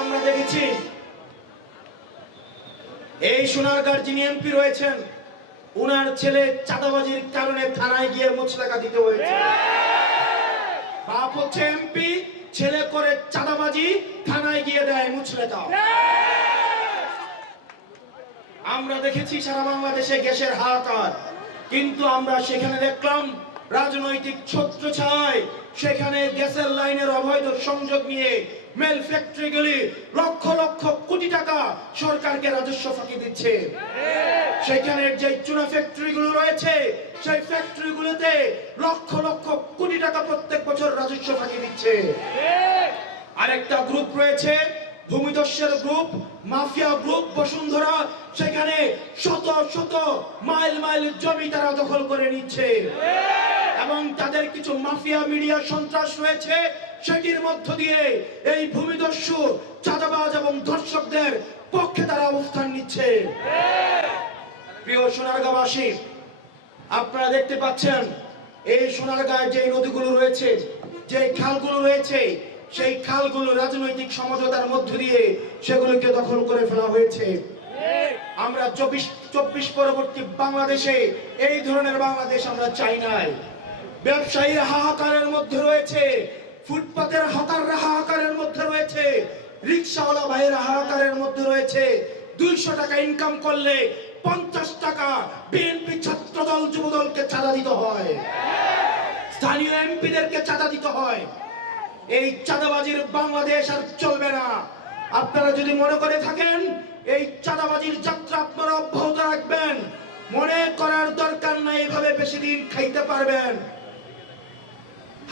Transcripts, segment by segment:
আমরা দেখেছি এই সোনারগাঁর যিনি এমপি রয়েছেন উনার ছেলে চাঁদাবাজির কারণে থানায় গিয়ে মুচলেকা দিতে হয়েছে। বাপ হচ্ছে এমপি, ছেলে করে চাঁদাবাজি, থানায় গিয়ে দেয় মুচলেকা। আমরা দেখেছি সারা বাংলাদেশে গ্যাসের হাহাকার, কিন্তু আমরা সেখানে দেখলাম রাজনৈতিক ছত্রছায়ায় সেখানে গ্যাসের লাইনের অবৈধ সংযোগ নিয়ে মেল ফ্যাক্টরিগুলি লক্ষ লক্ষ কোটি টাকা সরকারকে রাজস্ব ফাঁকি দিচ্ছে। সেখানে যে চুনা ফ্যাক্টরিগুলো রয়েছে সেই ফ্যাক্টরিগুলোতে লক্ষ লক্ষ কোটি টাকা প্রত্যেক বছর রাজস্ব ফাঁকি দিচ্ছে। আরেকটা গ্রুপ রয়েছে ভূমিদস্যুর গ্রুপ, মাফিয়া গ্রুপ বসুন্ধরা, সেখানে শত শত মাইল মাইল জমি তারা দখল করে নিচ্ছে এবং তাদের কিছু মাফিয়া মিডিয়া সন্ত্রাস রয়েছে, সেটির মধ্য দিয়ে এই ভূমিদস্যু চাঁদাবাজ এবং ধর্ষকদের পক্ষে তারা অবস্থান নিচ্ছে। প্রিয় সোনারগাঁবাসী, আপনারা দেখতে পাচ্ছেন এই সোনারগাঁয় যে নদীগুলো রয়েছে, যে খালগুলো রয়েছে, সেই খালগুলো রাজনৈতিক সমঝোতার মধ্য দিয়ে সেগুলোকে দখল করে ফেলা হয়েছে। আমরা 24 পরবর্তী বাংলাদেশে এই ধরনের বাংলাদেশ আমরা চাই নাই। ব্যবসায়ীর হাহাকারের মধ্যে রয়েছে, ফুটপাতের হকাররা হাহাকারের মধ্যে রয়েছে, রিকশাওয়ালা ভাইয়ের হাহাকারের মধ্যে রয়েছে। 200 টাকা ইনকাম করলে 50 টাকা বিএনপি ছাত্রদল যুবদলকে চাঁদা দিতে হয়, স্থানীয় এমপিদেরকে চাঁদা দিতে হয়। এই চাঁদাবাজির বাংলাদেশ আর চলবে না। আপনারা যদি মনে করে থাকেন এই চাঁদাবাজির যাত্রা আপনারা অব্যাহত রাখবেন, মনে করার দরকার নাই এভাবে বেশি দিন খাইতে পারবেন।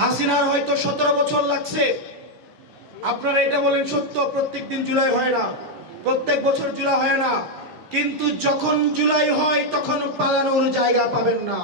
হাসিনার হয়তো 17 বছর লাগছে। আপনারা এটা বলেন সত্য, প্রত্যেক দিন জুলাই হয় না, প্রত্যেক বছর জুলাই হয় না, কিন্তু যখন জুলাই হয় তখন পালানোর জায়গা পাবেন না।